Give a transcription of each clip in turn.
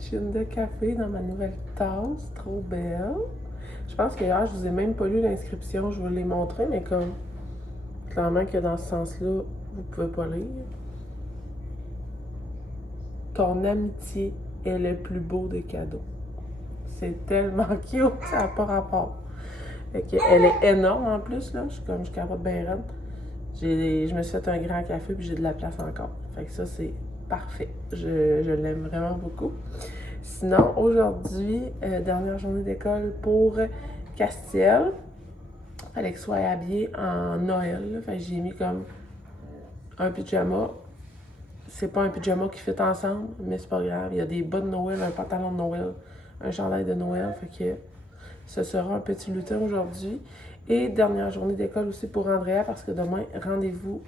Chine de café dans ma nouvelle tasse, trop belle. Je pense que hier, je vous ai même pas lu l'inscription, je vous l'ai montré, mais comme, clairement que dans ce sens-là, vous pouvez pas lire. Ton amitié est le plus beau des cadeaux. C'est tellement cute, ça n'a pas rapport. Fait que, elle est énorme en plus, là. Je capote bien raide. Je me suis fait un grand café puis j'ai de la place encore. Fait que ça, c'est parfait. Je l'aime vraiment beaucoup. Sinon, aujourd'hui, dernière journée d'école pour Castiel. Fallait que je sois habillée en Noël. Là. Fait que j'ai mis comme un pyjama. C'est pas un pyjama qui fit ensemble, mais c'est pas grave. Il y a des bas de Noël, un pantalon de Noël, un chandail de Noël. Fait que ce sera un petit lutin aujourd'hui. Et dernière journée d'école aussi pour Andrea parce que demain, rendez-vous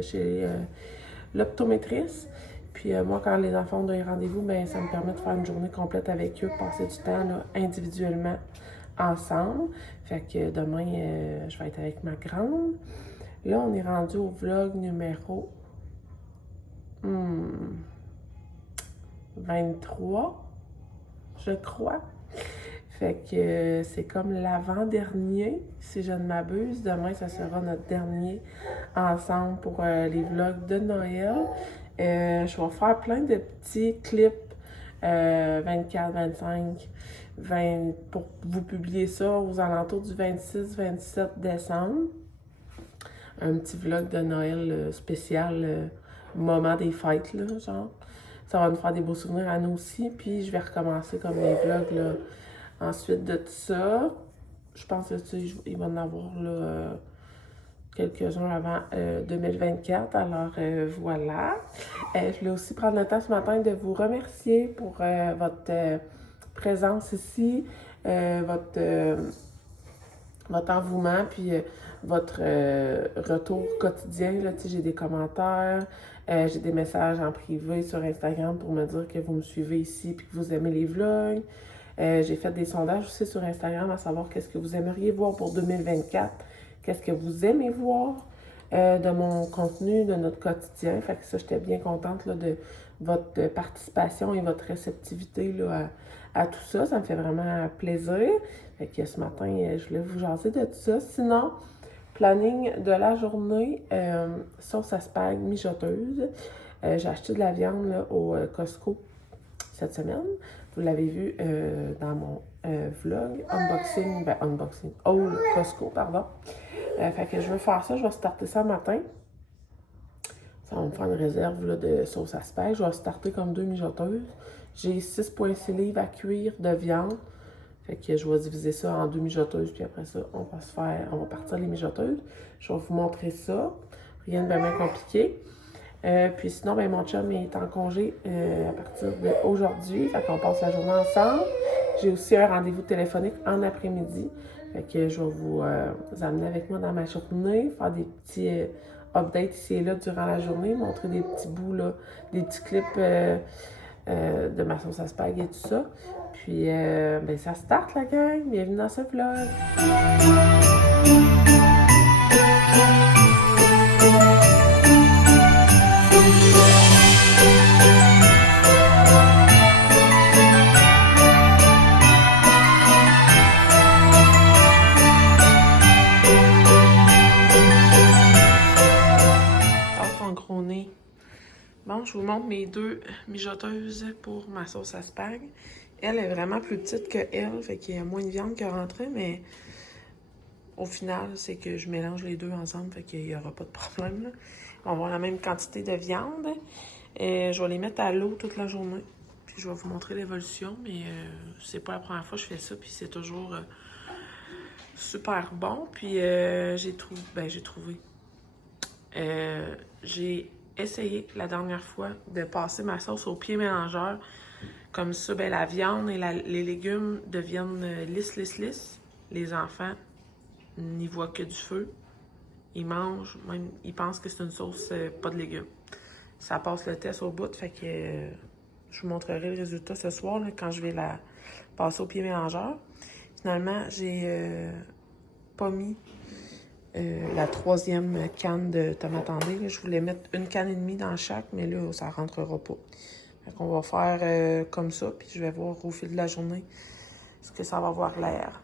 chez l'optométriste. Puis moi, quand les enfants ont des rendez-vous, ben, ça me permet de faire une journée complète avec eux, passer du temps là, individuellement ensemble. Fait que demain, je vais être avec ma grande. Là, on est rendu au vlog numéro 23, je crois. Fait que c'est comme l'avant-dernier, si je ne m'abuse. Demain, ça sera notre dernier ensemble pour les vlogs de Noël. Je vais faire plein de petits clips 24, 25, 20 pour vous publier ça aux alentours du 26-27 décembre. Un petit vlog de Noël spécial, moment des fêtes, là, genre. Ça va nous faire des beaux souvenirs à nous aussi. Puis je vais recommencer comme les vlogs, là. Ensuite de tout ça, je pense que il va en avoir là, quelques-uns avant 2024. Alors voilà. Je voulais aussi prendre le temps ce matin de vous remercier pour votre présence ici, votre engouement, puis votre retour quotidien. Là, j'ai des commentaires, j'ai des messages en privé sur Instagram pour me dire que vous me suivez ici puis que vous aimez les vlogs. J'ai fait des sondages aussi sur Instagram à savoir qu'est-ce que vous aimeriez voir pour 2024, qu'est-ce que vous aimez voir de mon contenu, de notre quotidien. Fait que ça, j'étais bien contente là, de votre participation et votre réceptivité là, à tout ça. Ça me fait vraiment plaisir. Fait que ce matin, je voulais vous jaser de tout ça. Sinon, planning de la journée, sauce à spag mijoteuse. J'ai acheté de la viande là, au Costco cette semaine. Vous l'avez vu dans mon vlog, unboxing, au Costco, pardon. Fait que je veux faire ça, je vais starter ça le matin. Ça va me faire une réserve là, de sauce à spag. Je vais starter comme 2 mijoteuses. J'ai 6,6 livres à cuire de viande. Fait que je vais diviser ça en 2 mijoteuses, puis après ça, on va partir les mijoteuses. Je vais vous montrer ça. Rien de bien compliqué. Puis sinon, ben, mon chum est en congé à partir d'aujourd'hui. Fait qu'on passe la journée ensemble. J'ai aussi un rendez-vous téléphonique en après-midi. Fait que je vais vous amener avec moi dans ma journée, faire des petits updates ici et là durant la journée, montrer des petits bouts, là, des petits clips de ma sauce à spag et tout ça. Puis, ben, ça start la gang. Bienvenue dans ce vlog. Bon, je vous montre mes 2 mijoteuses pour ma sauce à spag. Elle est vraiment plus petite que elle, fait qu'il y a moins de viande qui est rentrée, mais au final, c'est que je mélange les deux ensemble, fait qu'il n'y aura pas de problème. Là. On va avoir la même quantité de viande. Et je vais les mettre à l'eau toute la journée. Puis je vais vous montrer l'évolution, mais c'est pas la première fois que je fais ça, puis c'est toujours super bon. Puis j'ai essayé la dernière fois de passer ma sauce au pied mélangeur. Comme ça, ben, la viande et les légumes deviennent lisses. Les enfants n'y voient que du feu. Ils mangent, même ils pensent que c'est une sauce pas de légumes. Ça passe le test au bout, fait que je vous montrerai le résultat ce soir là, quand je vais la passer au pied mélangeur. Finalement, j'ai pas mis la 3e canne de tomate en dés. Je voulais mettre 1,5 canne dans chaque, mais là, ça rentrera pas. Fait qu'on va faire comme ça, puis je vais voir au fil de la journée ce que ça va avoir l'air.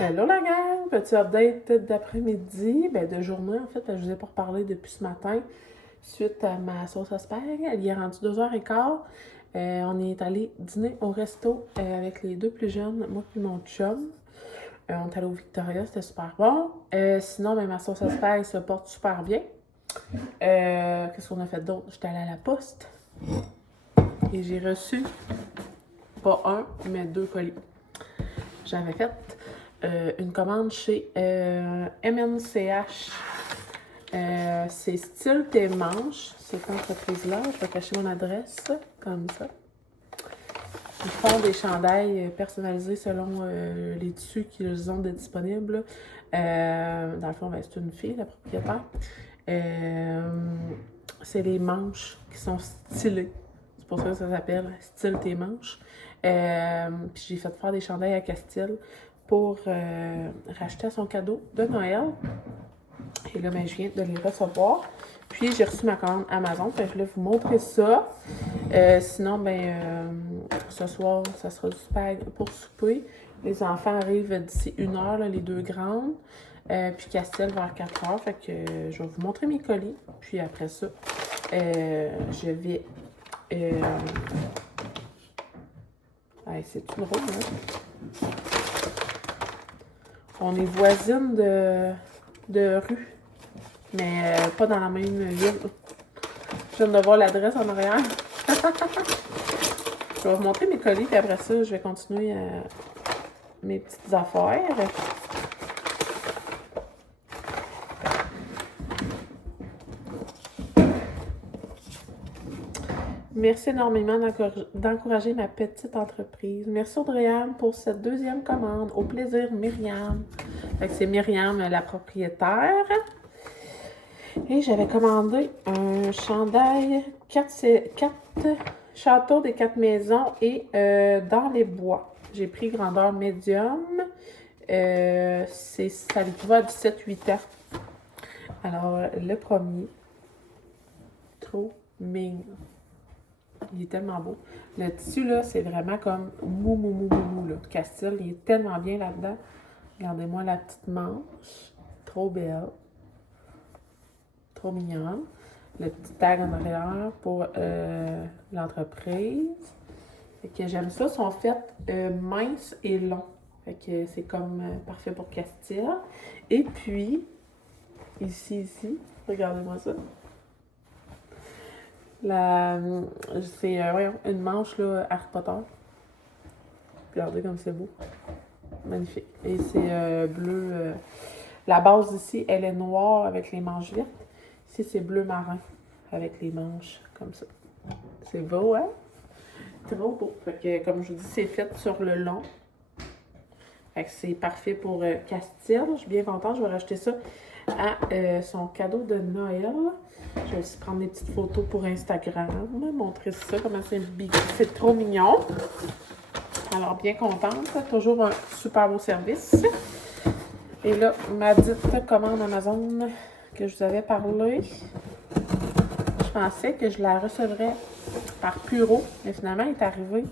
Hello la gang! Petit update d'après-midi, de journée en fait, je vous ai pas reparlé depuis ce matin. Suite à ma sauce à spag, elle y est rendue 2h15. On est allé dîner au resto avec les deux plus jeunes, moi puis mon chum. On est allé au Victoria, c'était super bon. Sinon, ma sauce à spag se porte super bien. Qu'est-ce qu'on a fait d'autre? J'étais allée à la poste et j'ai reçu pas un, mais 2 colis. J'avais fait une commande chez MNCH. C'est Style Tes Manches, cette entreprise-là. Je vais cacher mon adresse, comme ça. Ils font des chandails personnalisés selon les tissus qu'ils ont de disponibles. Dans le fond, c'est une fille, la propriétaire. C'est les manches qui sont stylées. C'est pour ça que ça s'appelle Style Tes Manches. Puis j'ai fait faire des chandails à Castille pour racheter son cadeau de Noël. Et là, je viens de les recevoir. Puis j'ai reçu ma commande Amazon. Fait que je vais vous montrer ça. Sinon, ce soir, ça sera du spag pour souper. Les enfants arrivent d'ici 1h, les 2 grandes. Puis Castille vers 4h. Fait que je vais vous montrer mes colis. Puis après ça, je vais... c'est tout drôle, hein? On est voisines de rue, mais pas dans la même ville. Je viens de voir l'adresse en arrière. Je vais vous montrer mes colis, puis après ça, je vais continuer mes petites affaires. Merci énormément d'encourager ma petite entreprise. Merci Audrey-Anne pour cette 2e commande. Au plaisir, Myriam. Fait que c'est Myriam, la propriétaire. Et j'avais commandé un chandail 4 châteaux des 4 maisons et dans les bois. J'ai pris grandeur médium. Ça l'équivaut à 17-8 ans. Alors, le premier. Trop mignon. Il est tellement beau. Le tissu, là, c'est vraiment comme mou, là. Castille, il est tellement bien là-dedans. Regardez-moi la petite manche. Trop belle. Trop mignonne. Le petit tag en arrière pour l'entreprise. Fait que j'aime ça. Ils sont faits minces et longs. Fait que c'est comme parfait pour Castille. Et puis, ici, regardez-moi ça. C'est une manche là, Harry Potter. Regardez comme c'est beau. Magnifique. Et c'est bleu. La base ici, elle est noire avec les manches vertes. Ici, c'est bleu marin avec les manches comme ça. C'est beau, hein? Trop beau. Fait que, comme je vous dis, c'est fait sur le long. Fait que c'est parfait pour Castille. Je suis bien contente. Je vais racheter ça à son cadeau de Noël. Je vais aussi prendre des petites photos pour Instagram, montrer ça, comment c'est big. C'est trop mignon. Alors, bien contente. Toujours un super beau service. Et là, ma dite commande Amazon que je vous avais parlé. Je pensais que je la recevrais par Puro, mais finalement, elle est arrivée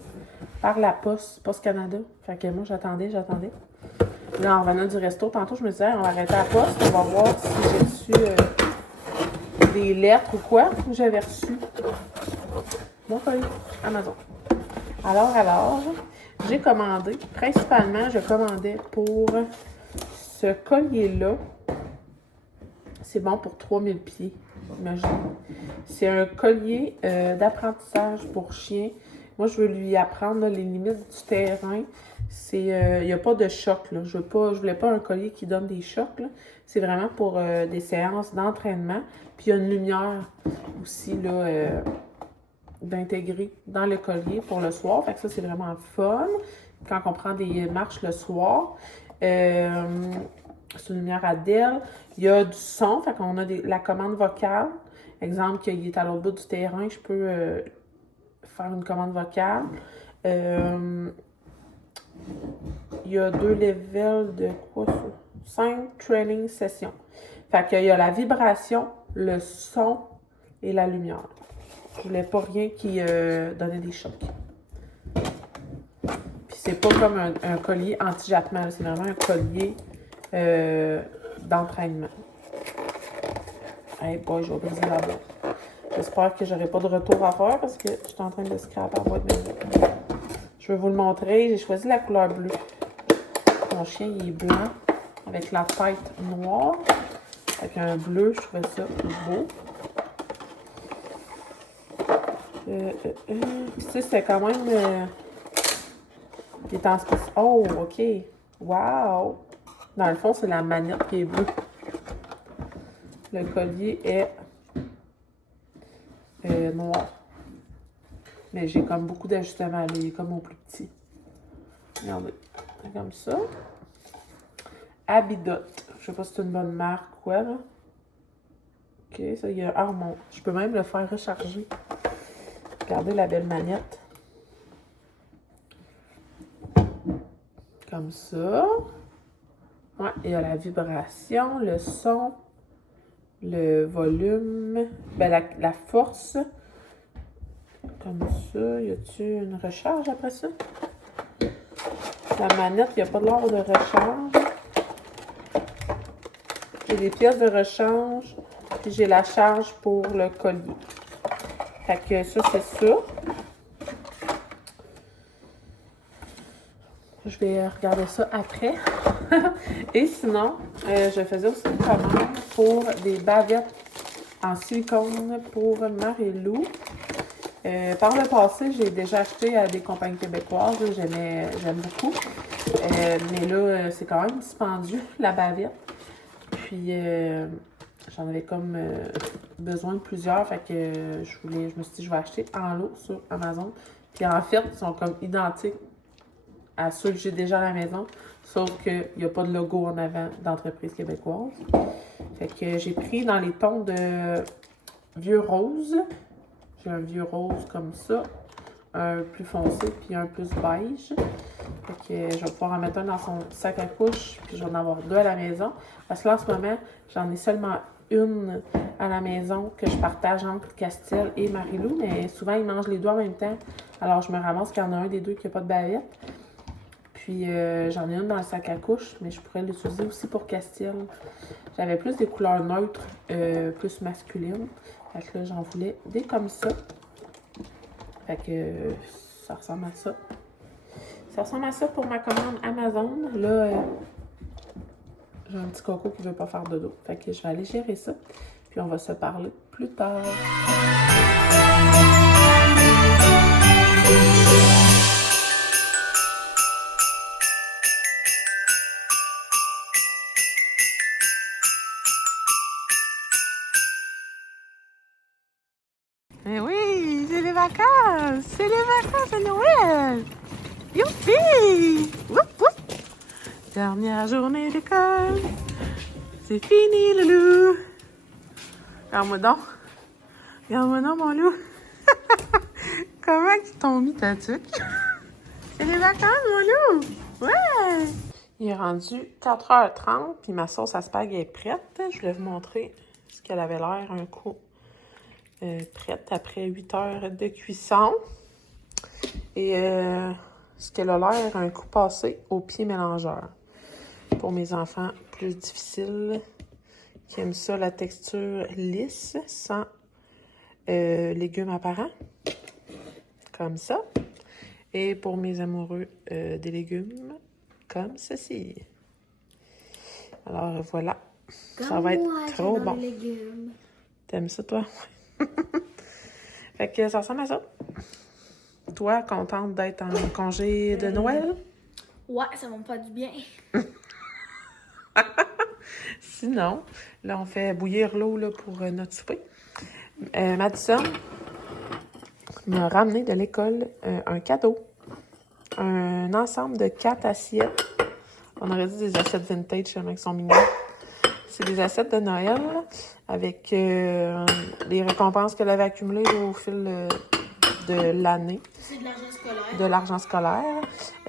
par la Poste Canada. Fait que moi, j'attendais. Là, en revenant du resto, tantôt, je me disais, on va arrêter à la poste, on va voir si j'ai reçu des lettres ou quoi. J'avais reçu mon colis Amazon. Alors, j'ai commandé, principalement, je commandais pour ce collier-là. C'est bon pour 3000 pieds, imaginez. C'est un collier d'apprentissage pour chien. Moi, je veux lui apprendre là, les limites du terrain. Il n'y a pas de choc. Là. Je voulais pas un collier qui donne des chocs. C'est vraiment pour des séances d'entraînement. Puis il y a une lumière aussi là, d'intégrer dans le collier pour le soir. Fait que ça, c'est vraiment fun. Quand on prend des marches le soir. C'est une lumière à Dell. Il y a du son. Fait qu'on a la commande vocale. Exemple, qu'il est à l'autre bout du terrain, je peux faire une commande vocale. Il y a 2 levels de quoi ça? 5 training sessions. Fait qu'il y a la vibration, le son et la lumière. Je voulais pas rien qui donnait des chocs. Puis c'est pas comme un collier anti-jappement, c'est vraiment un collier d'entraînement. Hey boy, je vais briser la boîte. J'espère que j'aurai pas de retour à faire parce que je suis en train de scraper la boîte maison. Je vais vous le montrer. J'ai choisi la couleur bleue. Mon chien, il est blanc avec la tête noire. Avec un bleu, je trouvais ça beau. Tu sais, c'est quand même... il est en spécial. Oh, OK. Wow! Dans le fond, c'est la manette qui est bleue. Le collier est noir. Mais j'ai comme beaucoup d'ajustements. Il est comme au plus petit. Regardez. C'est comme ça. Abidot. Je sais pas si c'est une bonne marque ou quoi, là. OK, ça, il y a un harmon. Je peux même le faire recharger. Regardez la belle manette. Comme ça. Ouais, il y a la vibration, le son, le volume, ben la force. Comme ça. Y a-t-il une recharge après ça? La manette, il n'y a pas de l'ordre de recharge. J'ai des pièces de rechange. Puis j'ai la charge pour le collier. Fait que ça, c'est ça. Je vais regarder ça après. Et sinon, je faisais aussi une commande pour des bavettes en silicone pour Marie-Lou. Par le passé, j'ai déjà acheté à des compagnies québécoises. J'aime beaucoup. Mais là, c'est quand même dispendieux, la bavette. Puis, j'en avais comme besoin de plusieurs. Fait que je me suis dit, je vais acheter en lot sur Amazon. Puis en fait, ils sont comme identiques à ceux que j'ai déjà à la maison. Sauf qu'il n'y a pas de logo en avant d'entreprise québécoise. Fait que j'ai pris dans les tons de vieux rose. J'ai un vieux rose comme ça. Un plus foncé, puis un plus beige. Fait que je vais pouvoir en mettre un dans son sac à couche, puis je vais en avoir 2 à la maison. Parce que là, en ce moment, j'en ai seulement une à la maison que je partage entre Castel et Marie-Lou, mais souvent, ils mangent les 2 en même temps. Alors, je me ramasse qu'il y en a un des 2 qui n'a pas de bavette. Puis, j'en ai une dans le sac à couche, mais je pourrais l'utiliser aussi pour Castel. J'avais plus des couleurs neutres, plus masculines. Fait que là, j'en voulais des comme ça. Fait que ça ressemble à ça. Ça ressemble à ça pour ma commande Amazon. Là, j'ai un petit coco qui veut pas faire de dos. Fait que je vais aller gérer ça. Puis on va se parler plus tard. Mais oui, c'est les vacances! C'est les vacances de Noël! Youpi! Woup, woup! Dernière journée d'école! C'est fini, loulou! Regarde-moi donc! Regarde-moi donc, mon loup! Comment ils t'ont mis ta tuque? C'est les vacances, mon loup! Ouais! Il est rendu 4h30, puis ma sauce à spag est prête. Je voulais vous montrer ce qu'elle avait l'air un coup. Prête après 8 heures de cuisson. Et ce qu'elle a l'air un coup passé au pied mélangeur. Pour mes enfants plus difficiles, qui aiment ça, la texture lisse, sans légumes apparents, comme ça. Et pour mes amoureux des légumes, comme ceci. Alors voilà, Comme ça va être moi, trop bon. Les légumes. T'aimes ça, toi? Fait que ça ressemble à ça. Toi, contente d'être en congé de Noël? Ouais, ça va me faire du bien. Sinon, là, on fait bouillir l'eau là, pour notre souper. Madison m'a ramené de l'école un cadeau. Un ensemble de 4 assiettes. On aurait dit des assiettes vintage, tellement qu'ils sont mignons. C'est des assiettes de Noël avec les récompenses qu'elle avait accumulées au fil de l'année. C'est de l'argent scolaire. De l'argent scolaire.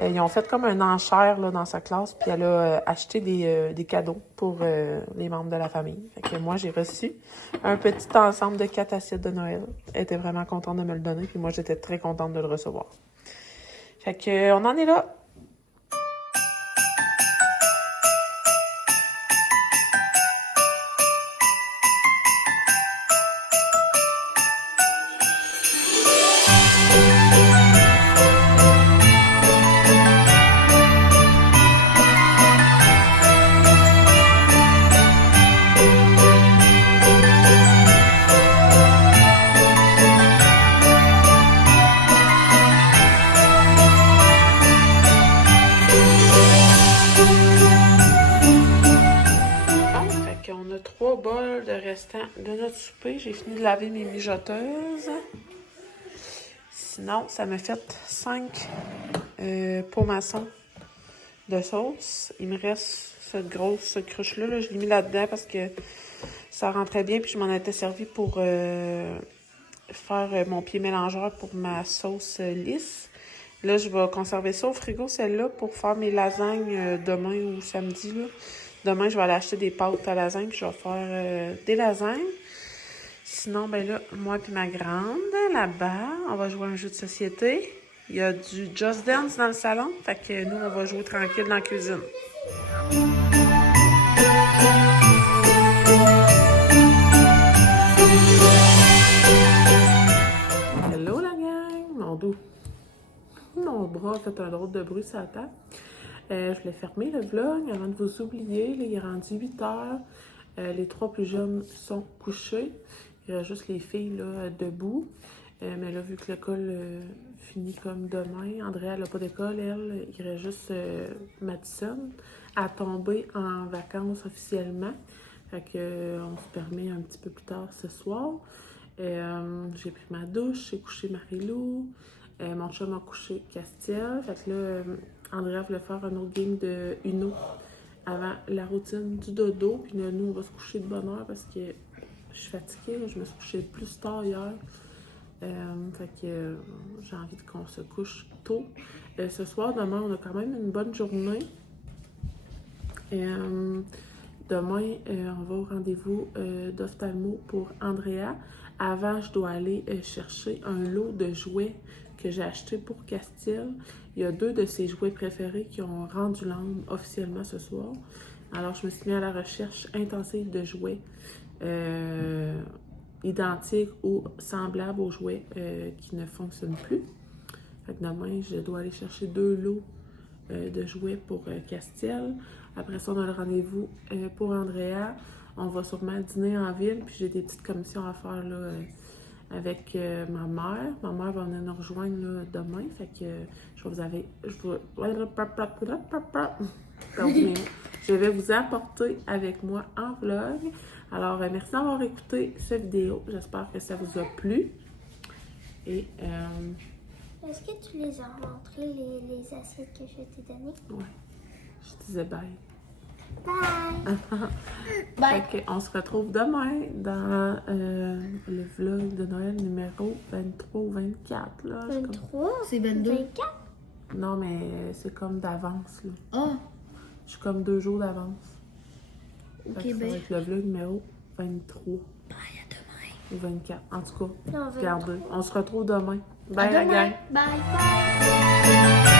Ils ont fait comme une enchère là, dans sa classe, puis elle a acheté des cadeaux pour les membres de la famille. Fait que moi, j'ai reçu un petit ensemble de 4 assiettes de Noël. Elle était vraiment contente de me le donner, puis moi, j'étais très contente de le recevoir. Fait que on en est là. On a 3 bols de restant de notre souper. J'ai fini de laver mes mijoteuses. Sinon, ça m'a fait 5 pots maçons de sauce. Il me reste cette grosse cruche-là. Là. Je l'ai mis là-dedans parce que ça rentrait bien. Puis je m'en étais servi pour faire mon pied mélangeur pour ma sauce lisse. Là, je vais conserver ça au frigo, celle-là, pour faire mes lasagnes demain ou samedi. Là. Demain, je vais aller acheter des pâtes à lasagne, puis je vais faire des lasagnes. Sinon, ben là, moi et ma grande, là-bas, on va jouer à un jeu de société. Il y a du Just Dance dans le salon, fait que nous, on va jouer tranquille dans la cuisine. Hello la gang! Mon dos. Mon bras a fait un drôle de bruit sur la table. Je voulais fermer le vlog avant de vous oublier. Là, il est rendu 8 heures. Les 3 plus jeunes sont couchés. Il y a juste les filles là, debout. Mais là, vu que l'école finit comme demain, Andrea n'a pas d'école, elle. Il reste juste Madison à tomber en vacances officiellement. Fait que on se permet un petit peu plus tard ce soir. J'ai pris ma douche, j'ai couché Marie-Lou. Mon chum a couché Castiel. Fait que là, Andrea voulait faire un autre game de Uno avant la routine du dodo. Puis là, nous, on va se coucher de bonne heure parce que je suis fatiguée. Je me suis couchée plus tard hier. Fait que j'ai envie qu'on se couche tôt. Ce soir, demain, on a quand même une bonne journée. Demain, on va au rendez-vous d'ophtalmo pour Andrea. Avant, je dois aller chercher un lot de jouets que j'ai acheté pour Castiel. Il y a 2 de ses jouets préférés qui ont rendu l'âme officiellement ce soir. Alors, je me suis mis à la recherche intensive de jouets identiques ou semblables aux jouets qui ne fonctionnent plus. Fait que demain, je dois aller chercher 2 lots de jouets pour Castiel. Après ça, on a le rendez-vous pour Andrea. On va sûrement dîner en ville, puis j'ai des petites commissions à faire là, avec ma mère. Ma mère va venir nous rejoindre là, demain, fait que je vais vous apporter avec moi en vlog. Alors, merci d'avoir écouté cette vidéo. J'espère que ça vous a plu. Et est-ce que tu les as montrés, les assiettes que je t'ai données? Ouais. Je disais bye. Bye! Bye! Fait on se retrouve demain dans le vlog de Noël numéro 23 ou 24. Là. 23? C'est 22. 24? Non, mais c'est comme d'avance. Là. Oh! Je suis comme 2 jours d'avance. Ok, Ça va ben. être le vlog numéro 23 Bye, à demain. ou 24. En tout cas, Non, regardez. On se retrouve demain. À Bye la demain. gang! Bye! Bye!